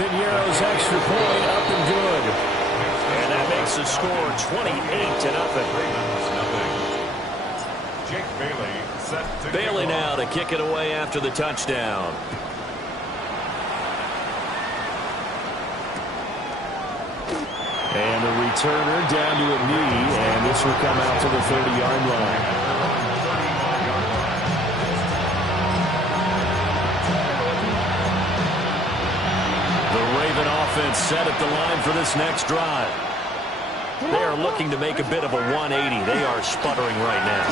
Piñeiro's extra point up and good. And that makes the score 28-0. Jake Bailey set to Bailey now to kick it away after the touchdown. And the returner down to a knee, and this will come out to the 30-yard line. The Raven offense set at the line for this next drive. They are looking to make a bit of a 180. They are sputtering right now.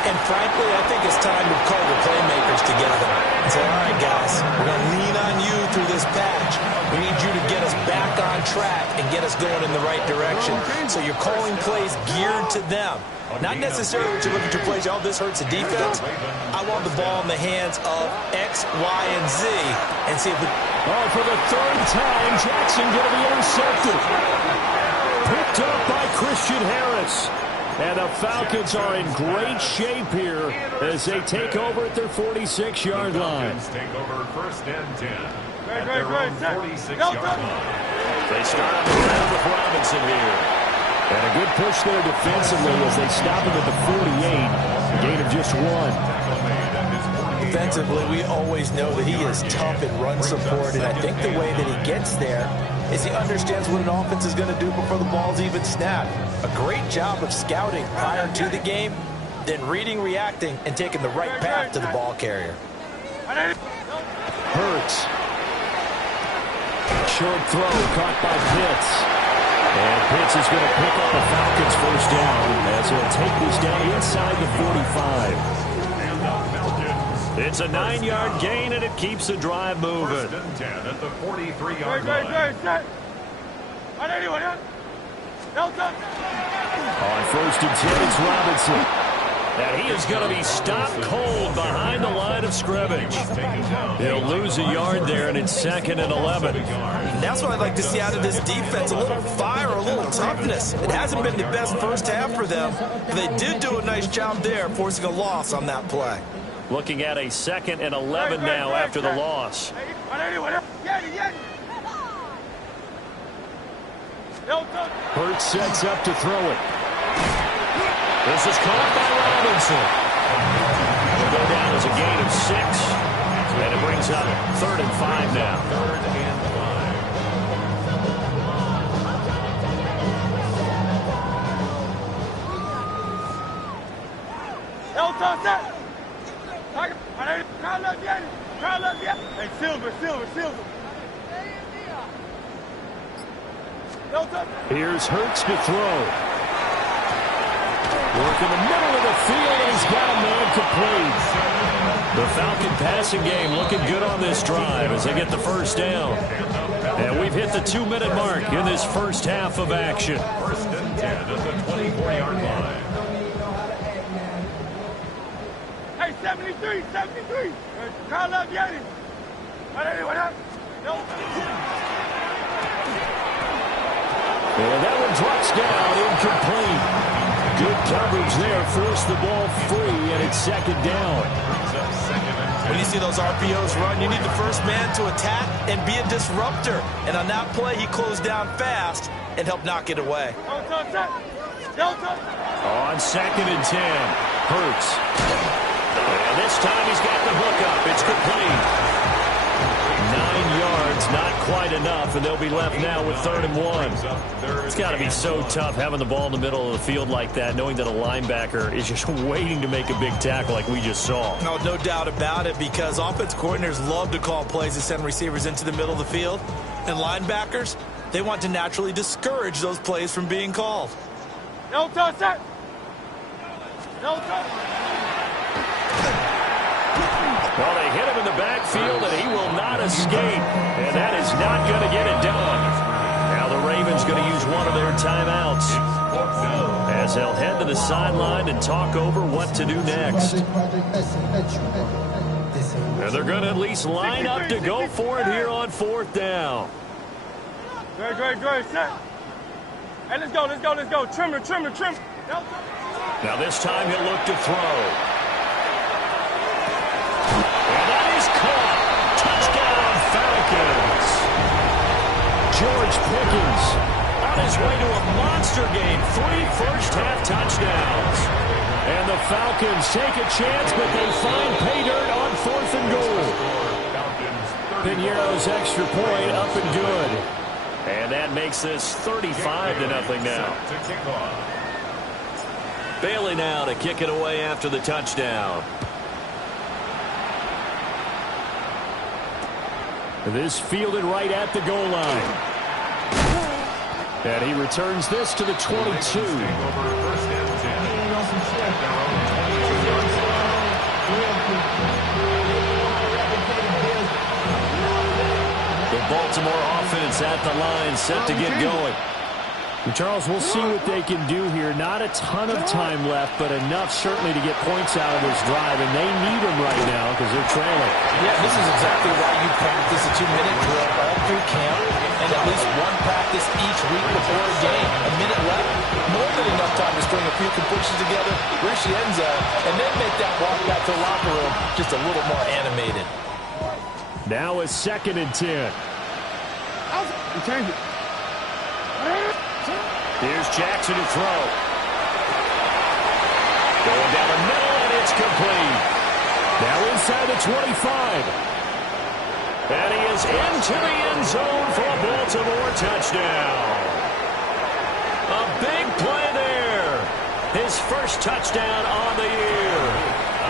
And frankly, I think it's time to call the playmakers together and say, all right, guys, we're going to lean on you through this patch. We need you to get us back on track and get us going in the right direction. So you're calling plays geared to them. Not necessarily what you look at your plays, oh, this hurts the defense. I want the ball in the hands of X, Y, and Z and see if it... Oh, for the third time, Jackson going to be intercepted. Picked up by Christian Harris. And the Falcons are in great shape here as they take over at their 46-yard line. Take over first and 10 at their own 46-yard line. They start on the ground with Robinson here. And a good push there defensively as they stop him at the 48. Gain of just one. Defensively, we always know that he is tough in run support, and I think the way that he gets there is he understands what an offense is going to do before the ball's even snapped. A great job of scouting prior to the game, then reading, reacting, and taking the right path to the ball carrier. Hurts. Short throw caught by Pitts. And Pitts is going to pick up the Falcons' first down as he'll take this down inside the 45. It's a 9-yard gain, and it keeps the drive moving. First and 10 at the 43-yard line. On first and 10, it's Robinson. And he is going to be stopped cold behind the line of scrimmage. He'll lose a yard there, and it's 2nd and 11. That's what I'd like to see out of this defense, a little fire, a little toughness. It hasn't been the best first half for them, but they did do a nice job there, forcing a loss on that play. Looking at a 2nd and 11 now after the loss. Hurts sets up to throw it. This is caught by Robinson. Will go down as a gain of 6. And it brings up 3rd and 5 now. 3rd and 5. Hey, Silver. Here's Hurts to throw. Work in the middle of the field, and he's got a man complete. The Falcon passing game looking good on this drive as they get the first down. And we've hit the 2-minute mark in this first half of action. First and 10 at the 24-yard line. Hey, 73. Call up Yanni. What up? And that one drops down, incomplete. Good coverage there, forced the ball free, and it's 2nd down. When you see those RPOs run, you need the first man to attack and be a disruptor. And on that play, he closed down fast and helped knock it away. On 2nd and 10, Hurts. And this time he's got the hook up. It's complete. 9 yards, not quite enough, and they'll be left now with 3rd and 1. It's got to be so tough having the ball in the middle of the field like that, knowing that a linebacker is just waiting to make a big tackle like we just saw. No doubt about it, because offense coordinators love to call plays to send receivers into the middle of the field, and linebackers, they want to naturally discourage those plays from being called. No touch that. No touch. Well, they hit him in the backfield, and he will not escape. And that is not going to get it done. Now the Ravens going to use one of their timeouts as they'll head to the sideline and talk over what to do next. And they're going to at least line up to go for it here on 4th down. Great. Set. Hey, let's go. Trim. Now this time he'll look to throw. And that is caught. Touchdown, Falcons. George Pickens. On his way to a monster game, 3 first-half touchdowns. And the Falcons take a chance, but they find pay dirt on 4th and goal. Piñeiro's extra point up and good. And that makes this 35-0 now. Bailey now to kick it away after the touchdown. This fielded right at the goal line. And he returns this to the 22. The Baltimore offense at the line, set to get going. And Charles, we'll see what they can do here. Not a ton of time left, but enough certainly to get points out of this drive, and they need them right now because they're trailing. Yeah, this is exactly why you practice a 2-minute drill all through camp and at least one practice each week before a game. A minute left, more than enough time to string a few completions together, reach the end zone, and then make that walk back to the locker room just a little more animated. Now a 2nd and 10. Change it. Here's Jackson to throw. Going down the middle, and it's complete. Now inside the 25. And he is into the end zone for a Baltimore touchdown. A big play there. His first touchdown on the year.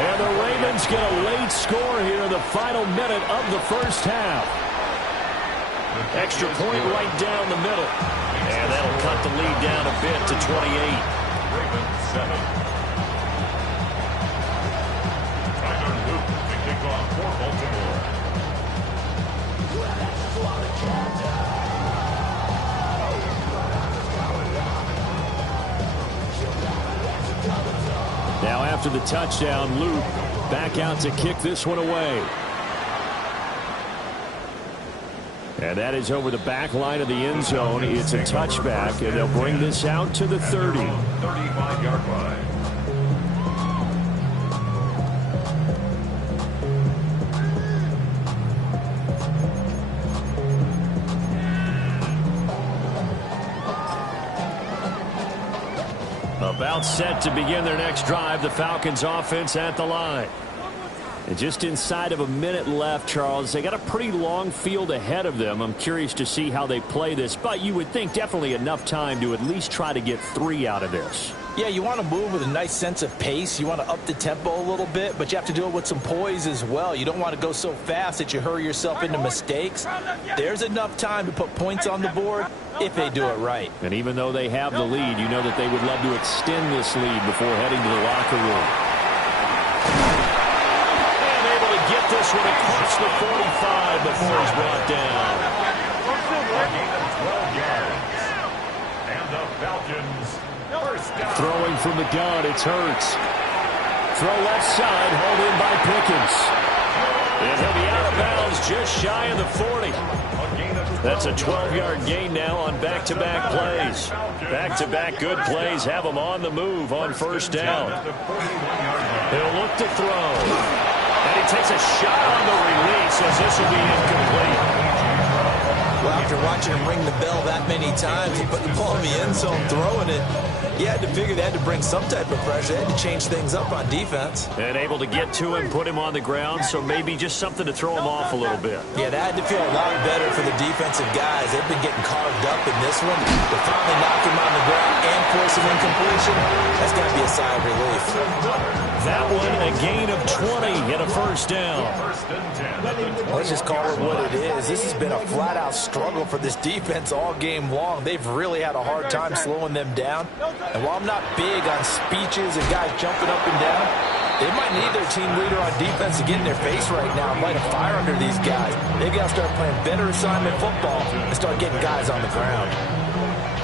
And the Ravens get a late score here in the final minute of the first half. Extra point right down the middle. And that'll cut the lead down a bit to 28. Ravens 7. Tyler Luke to kick off for Baltimore. Now after the touchdown, Luke back out to kick this one away. And that is over the back line of the end zone. It's a touchback, and they'll bring this out to the 30. 35-yard line. About set to begin their next drive, the Falcons offense at the line. And just inside of a minute left, Charles, they got a pretty long field ahead of them. I'm curious to see how they play this, but you would think definitely enough time to at least try to get 3 out of this. Yeah, you want to move with a nice sense of pace. You want to up the tempo a little bit, but you have to do it with some poise as well. You don't want to go so fast that you hurry yourself into mistakes. There's enough time to put points on the board if they do it right. And even though they have the lead, you know that they would love to extend this lead before heading to the locker room. And able to get this one across the 45 before he's brought down. And the Falcons first down. Throwing from the gun, it's Hurts. Throw left side, hauled in by Pickens. And he'll be out of bounds just shy of the 40. That's a 12-yard gain now on back-to-back plays. Back-to-back good plays have them on the move on first down. He'll look to throw. And he takes a shot on the release as this will be incomplete. Well, after watching him ring the bell that many times, he put the ball in the end zone, throwing it. He had to figure they had to bring some type of pressure. They had to change things up on defense. And able to get to him, put him on the ground, so maybe just something to throw him off a little bit. Yeah, that had to feel a lot better for the defensive guys. They've been getting carved up in this one. To finally knock him on the ground and force an incompletion, that's got to be a sigh of relief. That one, a gain of 20 and a first down. Let's just call it what it is. This has been a flat-out struggle for this defense all game long. They've really had a hard time slowing them down. And while I'm not big on speeches and guys jumping up and down, they might need their team leader on defense to get in their face right now and light a fire under these guys. They've got to start playing better assignment football and start getting guys on the ground.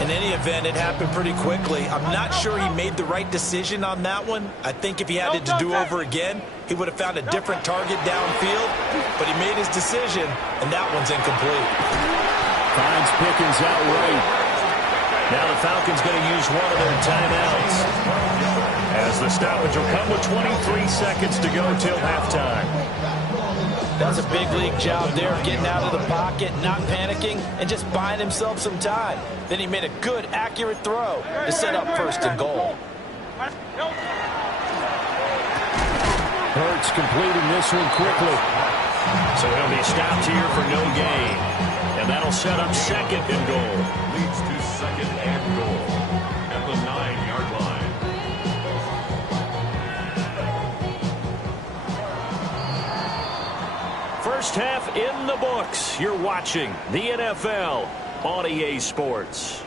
In any event, it happened pretty quickly. I'm not sure he made the right decision on that one. I think if he had it to do over again, he would have found a different target downfield. But he made his decision, and that one's incomplete. Finds Pickens outright. Now the Falcons going to use one of their timeouts, as the stoppage will come with 23 seconds to go till halftime. That's a big league job there, getting out of the pocket, not panicking, and just buying himself some time. Then he made a good, accurate throw to set up 1st and goal. Hurts completing this one quickly. So he'll be stopped here for no gain. And that'll set up 2nd and goal. Leads to 2nd and goal at the 9-yard line. First half in the books. You're watching the NFL on EA Sports.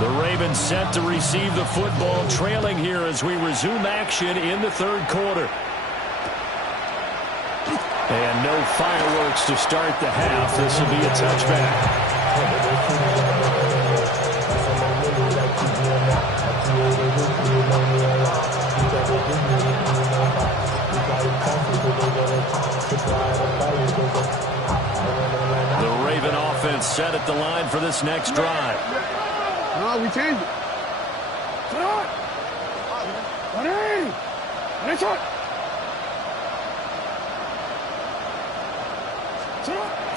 The Ravens set to receive the football, trailing here as we resume action in the 3rd quarter. And no fireworks to start the half. This will be a touchback. The Raven offense set at the line for this next drive. No, we changed it.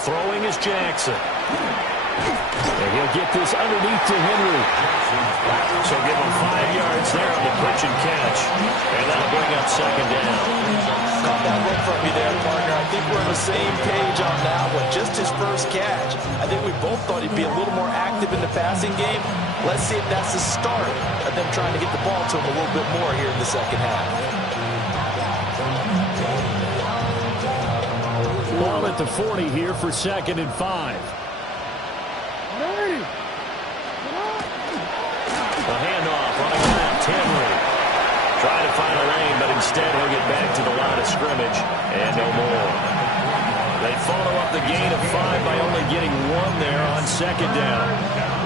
Throwing is Jackson. And he'll get this underneath to Henry. So give him 5 yards there on the pitch and catch. And that'll bring up 2nd down. Caught that look from you there, partner. I think we're on the same page on that one. Just his first catch. I think we both thought he'd be a little more active in the passing game. Let's see if that's the start of them trying to get the ball to him a little bit more here in the 2nd half. Ball at the 40 here for 2nd and 5. The handoff running left, Henry. Trying to find a lane, but instead he'll get back to the line of scrimmage and no more. They follow up the gain of 5 by only getting 1 there on 2nd down.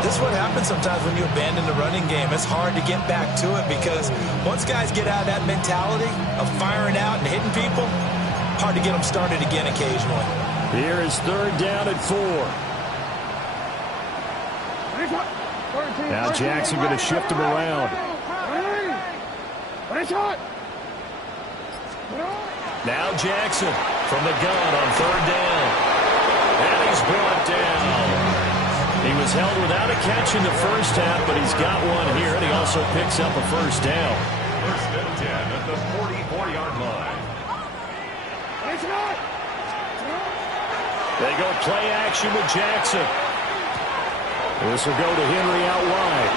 This is what happens sometimes when you abandon the running game. It's hard to get back to it because once guys get out of that mentality of firing out and hitting people, hard to get them started again occasionally. Here is 3rd down and 4. Now Jackson going to shift him around. Now Jackson from the gun on 3rd down. And he's brought down. He was held without a catch in the first half, but he's got one here, and he also picks up a 1st down. 1st and 10 at the 44-yard line. They go play action with Jackson. This will go to Henry out wide.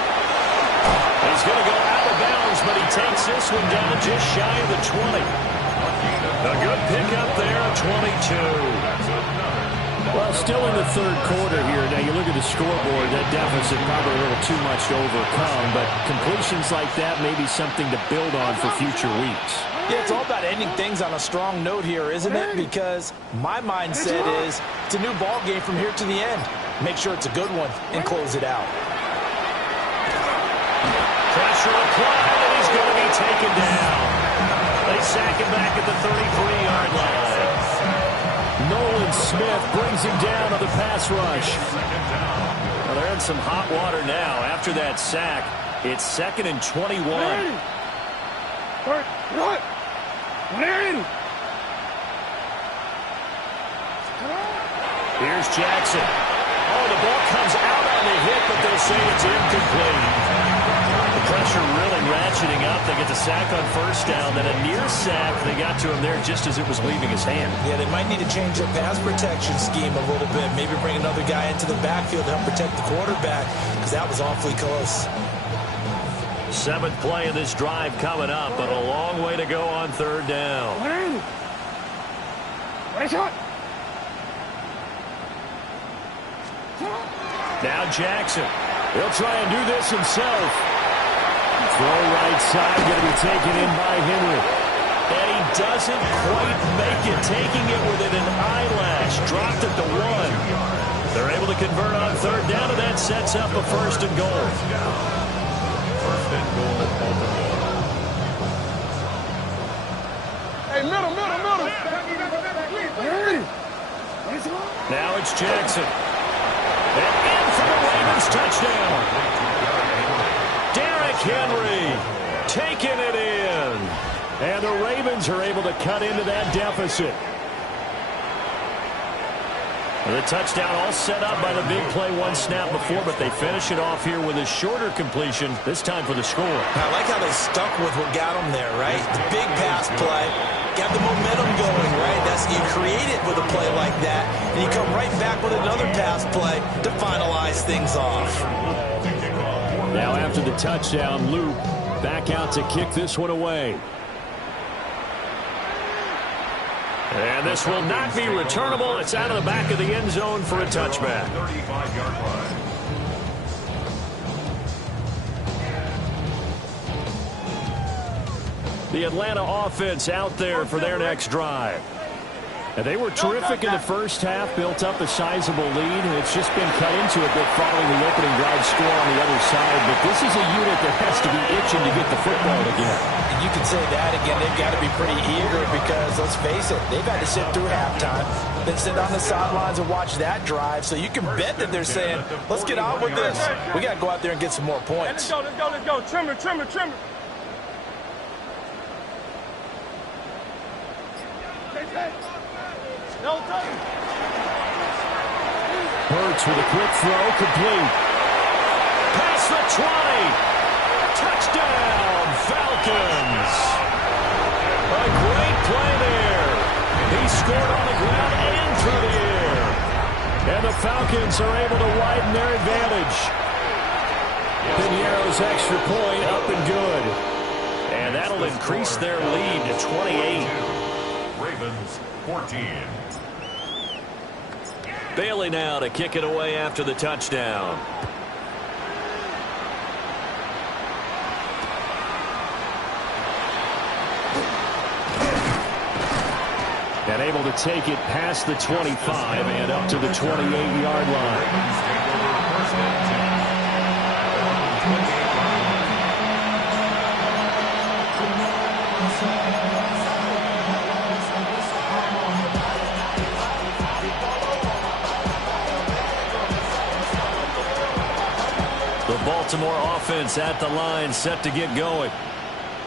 He's going to go out of bounds, but he takes this one down just shy of the 20. A good pickup there, 22. Well, still in the 3rd quarter here. Now, you look at the scoreboard, that deficit probably a little too much to overcome, but completions like that may be something to build on for future weeks. Yeah, it's all about ending things on a strong note here, isn't it? Because my mindset is it's a new ball game from here to the end. Make sure it's a good one and close it out. Pressure applied, and he's going to be taken down. They sack him back at the 33-yard line. Nolan Smith brings him down on the pass rush. Well, they're in some hot water now. After that sack, it's 2nd and 21. Here's Jackson. Oh, the ball comes out on the hit, but they'll say it's incomplete. The pressure really ratcheting up. They get the sack on 1st down, then a near sack. They got to him there just as it was leaving his hand. Yeah, they might need to change their pass protection scheme a little bit. Maybe bring another guy into the backfield to help protect the quarterback, because that was awfully close. 7th play of this drive coming up, but a long way to go on 3rd down. Now Jackson. He'll try and do this himself. Throw right side, going to be taken in by Henry. And he doesn't quite make it, taking it within an eyelash. Dropped at the 1. They're able to convert on 3rd down, and that sets up a 1st and goal. 1st and goal, Baltimore. Hey, middle. Now it's Jackson. Ravens touchdown. Derrick Henry taking it in. And the Ravens are able to cut into that deficit. The touchdown all set up by the big play one snap before, but they finish it off here with a shorter completion, this time for the score. I like how they stuck with what got them there, right? The big pass play, got the momentum going, right? You create it with a play like that, and you come right back with another pass play to finalize things off. Now after the touchdown, Luke back out to kick this one away. And this will not be returnable. It's out of the back of the end zone for a touchback. 35-yard line. The Atlanta offense out there for their next drive. And they were terrific in the first half, built up a sizable lead. It's just been cut into a bit following the opening drive score on the other side. But this is a unit that has to be itching to get the football again. You can say that again. They've got to be pretty eager because, let's face it, they've had to sit through halftime, then sit on the sidelines and watch that drive. So you can bet that they're saying, let's get on with this. We got to go out there and get some more points. Let's go. Trimmer. Hurts with a quick throw, complete. Past the 20. Touchdown, Falcons. A great play there. He scored on the ground and through the air. And the Falcons are able to widen their advantage. Piñeiro's extra point up and good. And that'll increase their lead to 28. Ravens 14. Bailey now to kick it away after the touchdown. And able to take it past the 25 and up to the 28-yard line. First and 10. The Baltimore offense at the line, set to get going.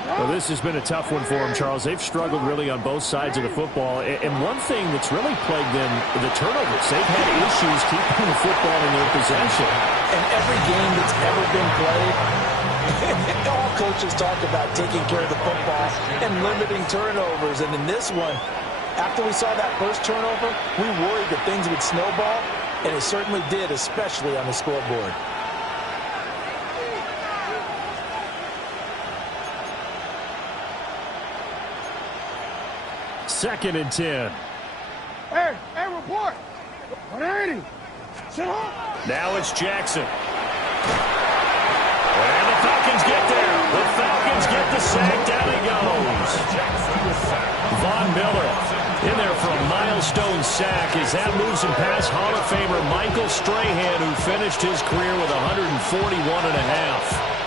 Well, this has been a tough one for them, Charles. They've struggled really on both sides of the football. And one thing that's really plagued them, the turnovers. They've had issues keeping the football in their possession. And every game that's ever been played, all coaches talk about taking care of the football and limiting turnovers. And in this one, after we saw that first turnover, we worried that things would snowball, and it certainly did, especially on the scoreboard. Second and 10. Hey, report. 180. Sit up. Now it's Jackson. And the Falcons get there. The Falcons get the sack. Down he goes. Von Miller in there for a milestone sack as that moves him past Hall of Famer Michael Strahan, who finished his career with 141.5.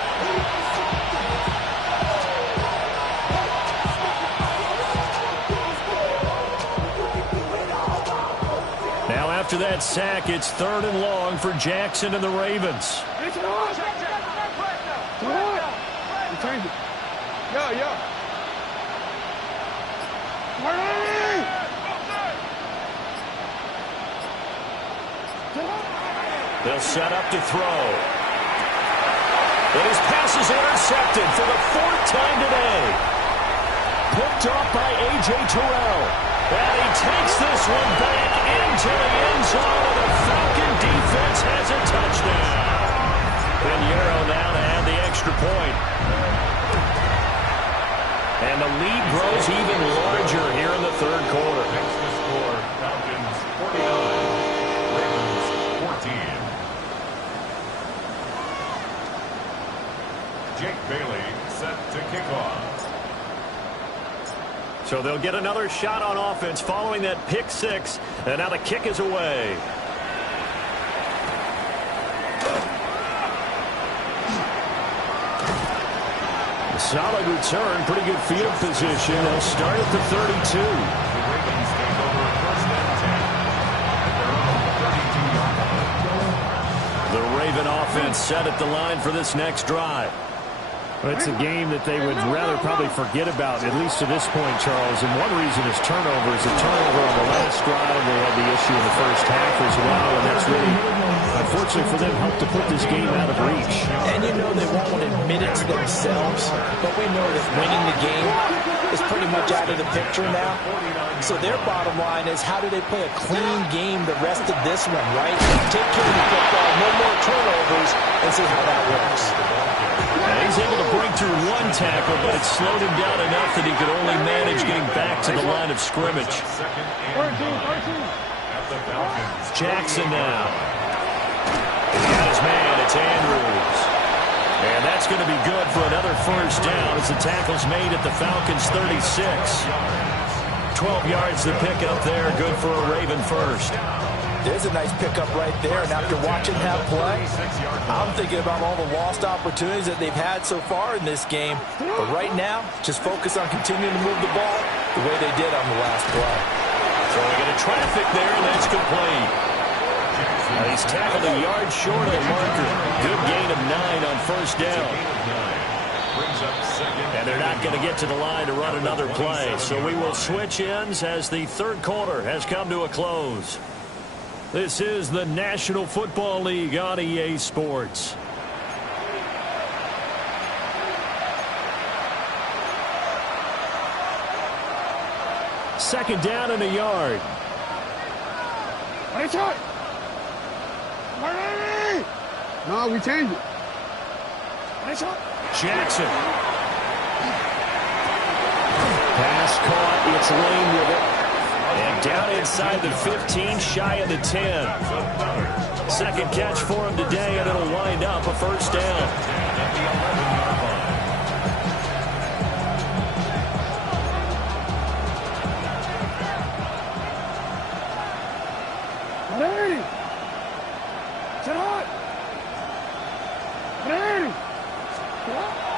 After that sack, it's 3rd and long for Jackson and the Ravens. You change it. Yeah. They'll set up to throw. But his pass is intercepted for the 4th time today. Picked off by A.J. Terrell. And he takes this one back into the end zone, and the Falcon defense has a touchdown. Piñeiro now to add the extra point. And the lead grows even larger here in the 3rd quarter. Next to score, Falcons 49, Ravens 14. Jake Bailey set to kick off. So they'll get another shot on offense following that pick 6. And now the kick is away. A solid return, pretty good field position. They'll start at the 32. The Ravens take over first and 10 at their own 32-yard line. The Raven set at the line for this next drive. Well, it's a game that they would rather probably forget about, at least to this point, Charles. And one reason is turnovers. A turnover on the last drive. They had the issue in the first half as well. And that's really, unfortunately for them, helped to put this game out of reach. And you know they won't want to admit it to themselves, but we know that winning the game is pretty much out of the picture now. So their bottom line is, how do they play a clean game the rest of this one, right? Take care of the football, no more turnovers, and see how that works. And he's able to break through one tackle, but it slowed him down enough that he could only manage getting back to the line of scrimmage. Jackson now. He's got his man. It's Andrews. And that's going to be good for another first down as the tackle's made at the Falcons' 36. 12 yards to pick up there. Good for a Raven first. There's a nice pickup right there, and after watching that play, I'm thinking about all the lost opportunities that they've had so far in this game. But right now, just focus on continuing to move the ball the way they did on the last play. Throwing into traffic there, and that's complete. He's tackled a yard short of the marker. Good gain of 9 on first down. And they're not going to get to the line to run another play. So we will switch ends as the third quarter has come to a close. This is the National Football League on EA Sports. Second down and a yard. No, we changed it. Jackson. Pass caught. It's Lane with it. And down inside the 15, shy of the 10. Second catch for him today, and it'll wind up a first down.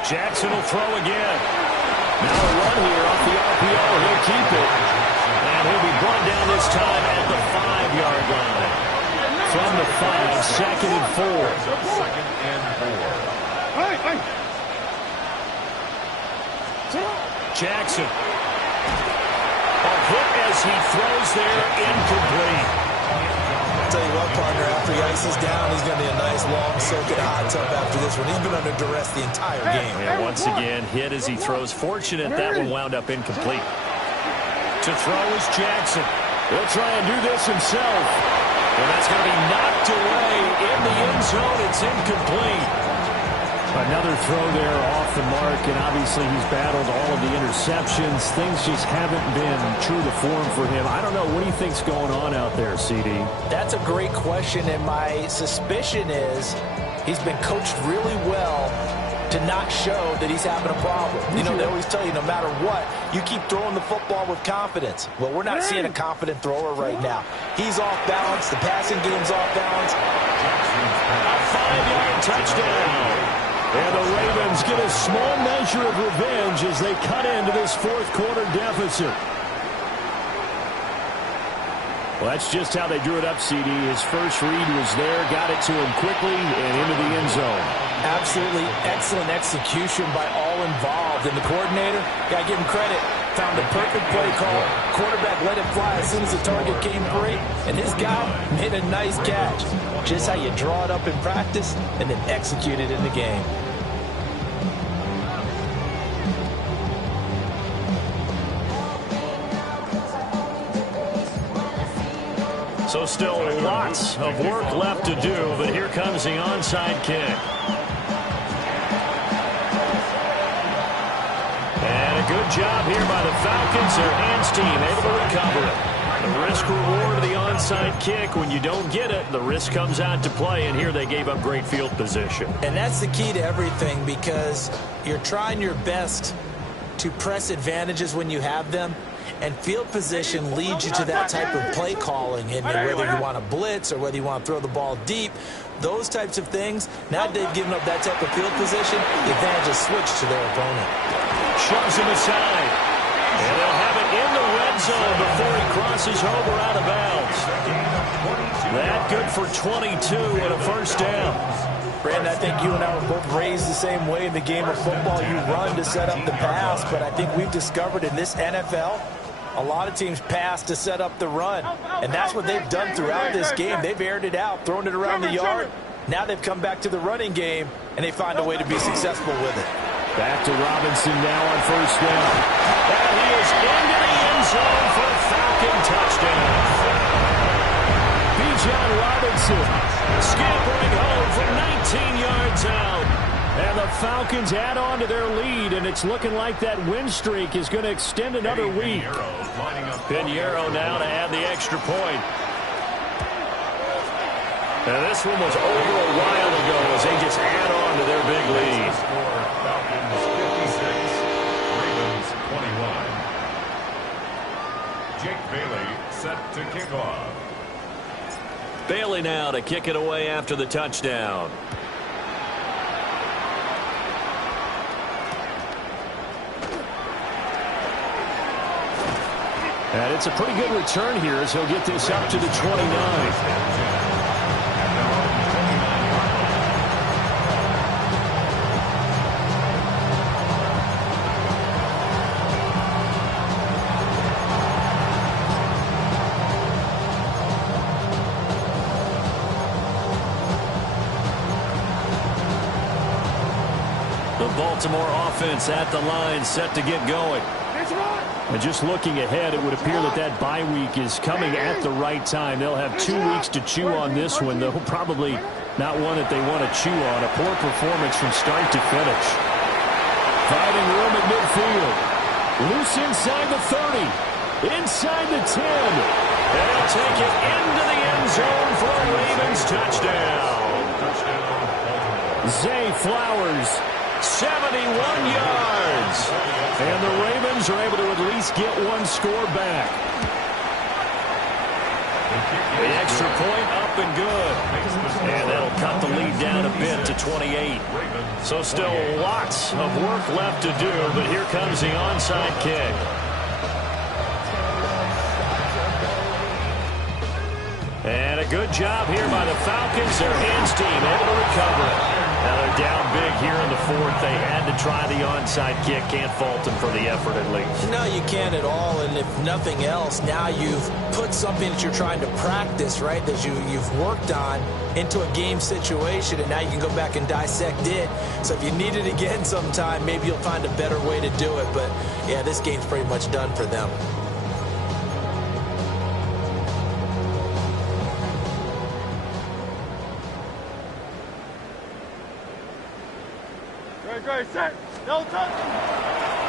Jackson will throw again. Now a run here off the RPO. He'll keep it. And he'll be brought down this time at the 5-yard line. From the 5, second and 4. Jackson. A hit as he throws there, incomplete. I'll tell you what, partner, after he ices down, he's going to be a nice, long, soaking hot tub after this one. He's been under duress the entire game. Yeah, once again, hit as he throws. Fortunate that one wound up incomplete. To throw is Jackson. He'll try and do this himself. And that's going to be knocked away in the end zone. It's incomplete. Another throw there off the mark, and obviously he's battled all of the interceptions. Things just haven't been true to form for him. I don't know. What do you think's going on out there, CD? That's a great question, and my suspicion is he's been coached really well to not show that he's having a problem. You know, they always tell you no matter what, you keep throwing the football with confidence. Well, we're not seeing a confident thrower right now. He's off balance. The passing game's off balance. A 5-yard touchdown. And the Ravens get a small measure of revenge as they cut into this fourth quarter deficit. Well, that's just how they drew it up, CD. His first read was there, got it to him quickly, and into the end zone. Absolutely excellent execution by all involved. And the coordinator, got to give him credit, found the perfect play call. Quarterback let it fly as soon as the target came free, and his guy made a nice catch. Just how you draw it up in practice and then execute it in the game. So still lots of work left to do, but here comes the onside kick. And a good job here by the Falcons. Their hands team able to recover it. The risk-reward of the onside kick, when you don't get it, the risk comes out to play, and here they gave up great field position. And that's the key to everything, because you're trying your best to press advantages when you have them, and field position leads you to that type of play calling. And whether you want to blitz or whether you want to throw the ball deep, those types of things, now they've given up that type of field position, the advantage is switched to their opponent. Shoves him aside. And they'll have it in the red zone before he crosses over out of bounds. That good for 22 and a first down. Brandon, I think you and I were both raised the same way in the game of football. You run to set up the pass, but I think we've discovered in this NFL, a lot of teams pass to set up the run, and that's what they've done throughout this game. They've aired it out, thrown it around the yard. Now they've come back to the running game, and they find a way to be successful with it. Back to Robinson now on first down. And he is into the end zone for a Falcon touchdown. Bijan Robinson scampering home from 19 yards out. And the Falcons add on to their lead, and it's looking like that win streak is going to extend another week. Pinheiro now to add the extra point. And this one was over a while ago as they just add on to their big lead. Falcons 56, Ravens 21. Jake Bailey set to kick off. Bailey now to kick it away after the touchdown. And it's a pretty good return here as he'll get this up to the 29. Baltimore offense at the line, set to get going. And just looking ahead, it would appear that that bye week is coming at the right time. They'll have 2 weeks to chew on this one, though probably not one that they want to chew on. A poor performance from start to finish. Finding room at midfield. Loose inside the 30. Inside the 10. And he'll take it into the end zone for a Ravens touchdown. Zay Flowers, 71 yards. And the Ravens are able to at least get one score back. The extra point up and good. And that'll cut the lead down a bit to 28. So still lots of work left to do, but here comes the onside kick. And a good job here by the Falcons. Their hands team able to recover it. Now they're down big here in the fourth. They had to try the onside kick. Can't fault them for the effort at least. No, you can't at all. And if nothing else, now you've put something that you're trying to practice, right, that you've worked on into a game situation, and now you can go back and dissect it. So if you need it again sometime, maybe you'll find a better way to do it. But, yeah, this game's pretty much done for them.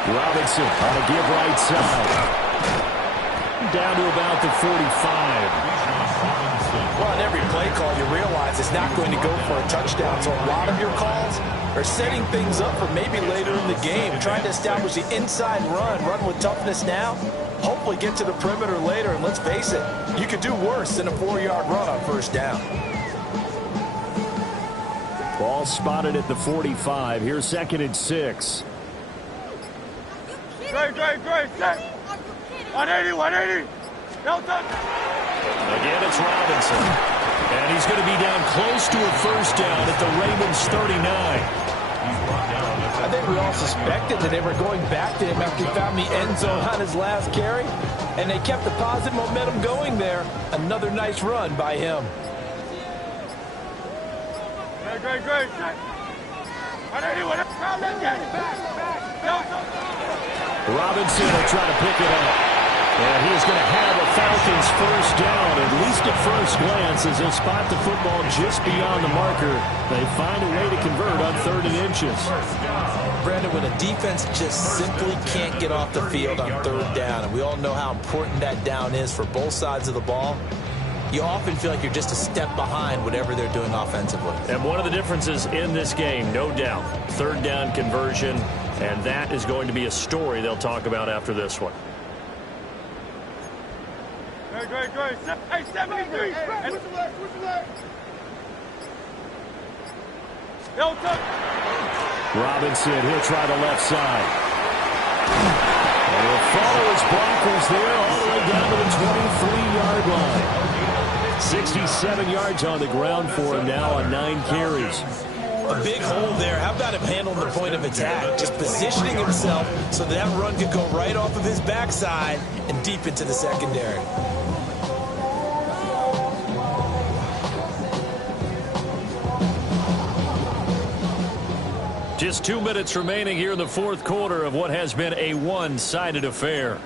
Robinson on a give right side. Down to about the 45. Well, on every play call, you realize it's not going to go for a touchdown. So a lot of your calls are setting things up for maybe later in the game, trying to establish the inside run with toughness now, hopefully get to the perimeter later. And let's face it, you could do worse than a 4-yard run on first down. Ball spotted at the 45. Here's 2nd and 6. Great. 180. Again, it's Robinson. And he's going to be down close to a first down at the Ravens 39. I think we all suspected that they were going back to him after he found the end zone on his last carry. And they kept the positive momentum going there. Another nice run by him. Great. 180. Robinson will try to pick it up. And he's going to have a Falcons first down, at least at first glance, as they'll spot the football just beyond the marker. They find a way to convert on 3rd and inches. Brandon, when a defense just simply can't get off the field on 3rd down, and we all know how important that down is for both sides of the ball, you often feel like you're just a step behind whatever they're doing offensively. And one of the differences in this game, no doubt, 3rd down conversion, and that is going to be a story they'll talk about after this one. Great. Hey, 73. Robinson, he'll try the left side. And he'll follow his blockers there all the way down to the 23-yard line. 67 yards on the ground for him now on 9 carries. A big hole there. How about him handling the point of attack? Just positioning himself so that run could go right off of his backside and deep into the secondary. Just 2 minutes remaining here in the fourth quarter of what has been a one-sided affair.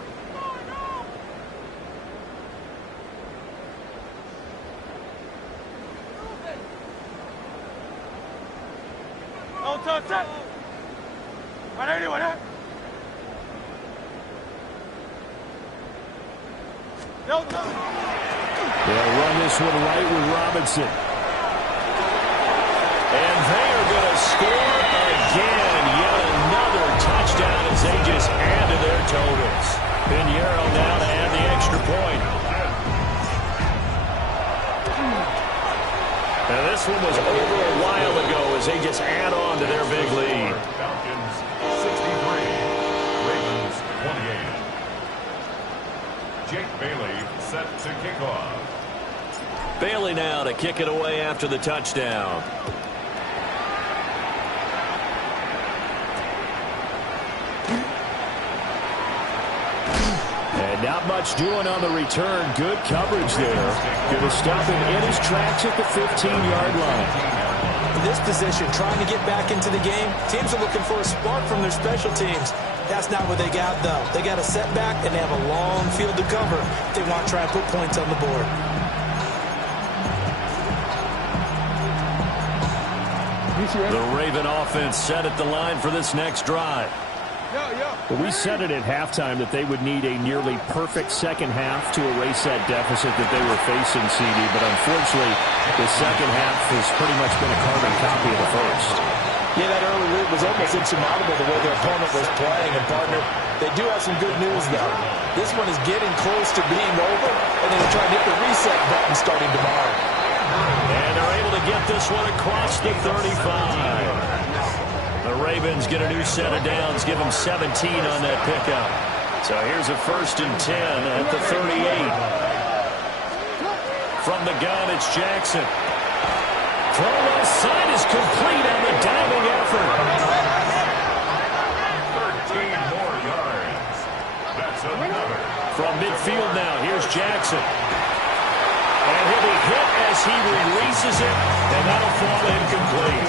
They'll run this one right with Robinson. And they are going to score again. Yet another touchdown as they just add to their totals. Pinheiro now to add the extra point. Now this one was over a while ago as they just add on to their big lead. Falcons 63, Ravens 28. Jake Bailey set to kick off. Bailey now to kick it away after the touchdown. And not much doing on the return. Good coverage there. Going to stop him in his tracks at the 15-yard line. In this position, trying to get back into the game, teams are looking for a spark from their special teams. That's not what they got, though. They got a setback, and they have a long field to cover if they want to try and put points on the board. The Raven offense set at the line for this next drive. Well, we said it at halftime that they would need a nearly perfect second half to erase that deficit that they were facing, CD. But unfortunately, the second half has pretty much been a carbon copy of the first. Yeah, that early lead was almost insurmountable the way their opponent was playing. And, partner, they do have some good news, though. This one is getting close to being over, and then they're trying to hit the reset button starting tomorrow. And they're able to get this one across the 35. The Ravens get a new set of downs, give them 17 on that pickup. So here's a 1st and 10 at the 38. From the gun, it's Jackson. Throw left side is complete on the diving effort. 13 more yards. That's another. From midfield now, here's Jackson. And he'll be hit as he releases it, and that'll fall incomplete.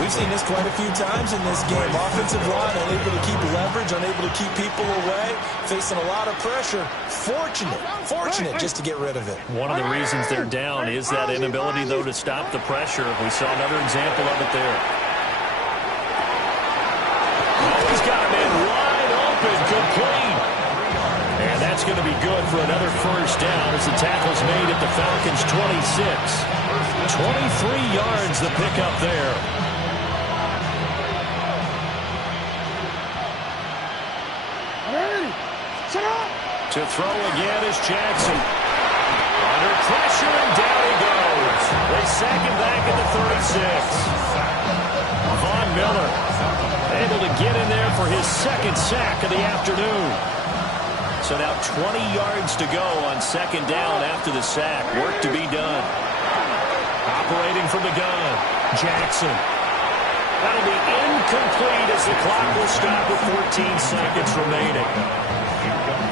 We've seen this quite a few times in this game. Offensive line unable to keep leverage, unable to keep people away, facing a lot of pressure. Fortunate just to get rid of it. One of the reasons they're down is that inability, though, to stop the pressure. We saw another example of it there. Oh, he's got him in wide open, complete. And that's going to be good for another 1st down as the tackle's made at the Falcons' 26. 23 yards the pickup there. To throw again is Jackson. Under pressure, and down he goes. They sack him back at the 36. Von Miller able to get in there for his 2nd sack of the afternoon. So now 20 yards to go on 2nd down after the sack. Work to be done. Operating from the gun, Jackson. That'll be incomplete as the clock will stop with 14 seconds remaining.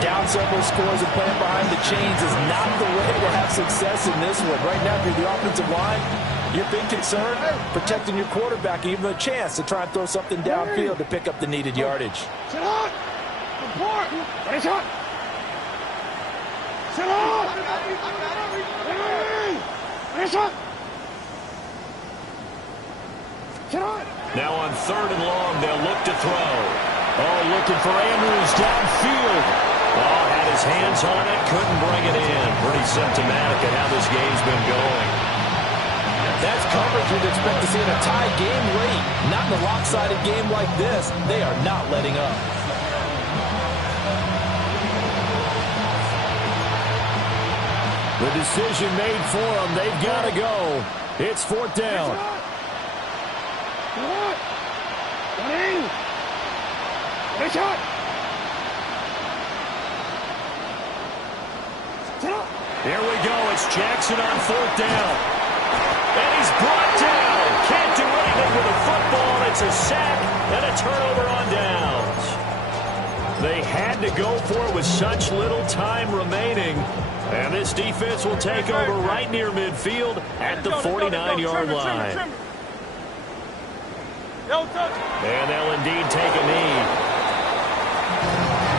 Down several scores and playing behind the chains is not the way to have success in this one. Right now, if you're the offensive line, your big concern, protecting your quarterback, and even a chance to try and throw something downfield to pick up the needed yardage. Sit on! Report! Finish up! Sit on! Finish up! Sit on! Now on 3rd and long, they'll look to throw. Oh, looking for Andrews downfield. Oh, had his hands on it, couldn't bring it in. Pretty symptomatic of how this game's been going. That's coverage you'd expect to see in a tie game late. Not in a lopsided game like this. They are not letting up. The decision made for them. They've got to go. It's 4th down. Here we go. It's Jackson on 4th down. And he's brought down. Can't do anything with the football. It's a sack and a turnover on downs. They had to go for it with such little time remaining. And this defense will take over right near midfield at the 49-yard line. And they'll indeed take a knee.